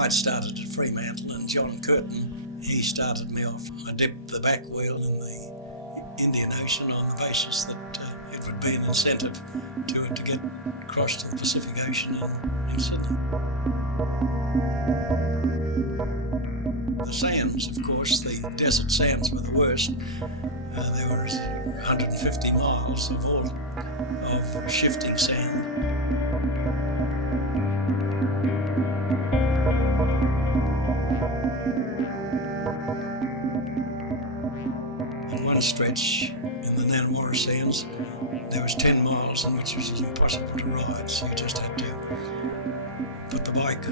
ride started at Fremantle, and John Curtin, he started me off. I dipped the back wheel in the Indian Ocean on the basis that it would be an incentive to it to get across to the Pacific Ocean in Sydney. The sands, of course, the desert sands were the worst. There was 150 miles of shifting sand. In one stretch in the Nanawara sands, there was 10 miles in which it was impossible to ride, so you just had to put the bike,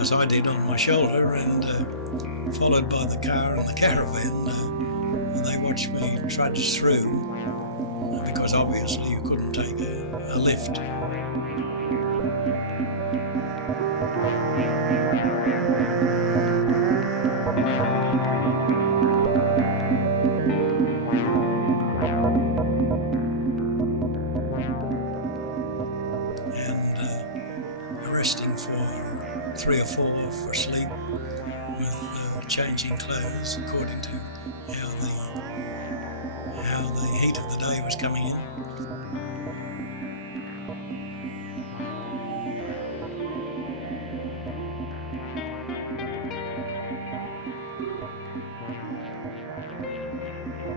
as I did, on my shoulder, and followed by the car and the caravan. They watched me trudge through, because obviously you couldn't take a lift. And resting for 3 or 4 for sleep, with changing clothes according to how the heat of the day was coming in.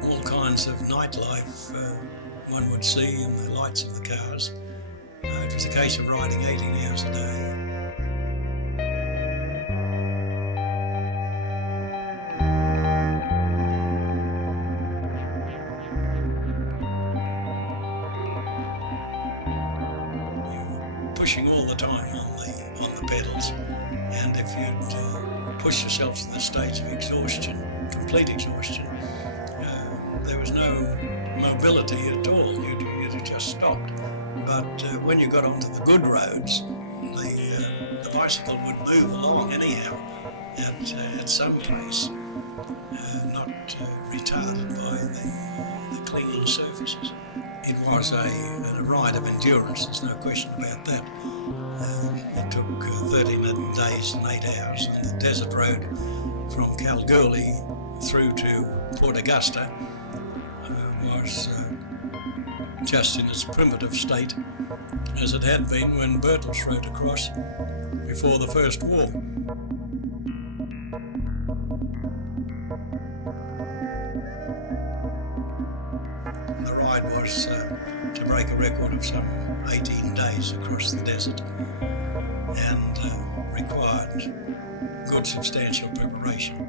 All kinds of nightlife one would see in the lights of the cars. It was a case of riding 18 hours a day. Pushing all the time on the pedals, and if you'd push yourself to the stage of exhaustion, complete exhaustion, there was no mobility at all. You'd have just stopped. But when you got onto the good roads, the bicycle would move along anyhow at some pace, not retarded by the clinging surfaces. It was a ride of endurance, there's no question about that. It took 13 days and 8 hours, and the desert road from Kalgoorlie through to Port Augusta was just in its primitive state, as it had been when Birtles rode across before the First War. The ride was to break a record of some 18 days across the desert, and required good substantial preparation.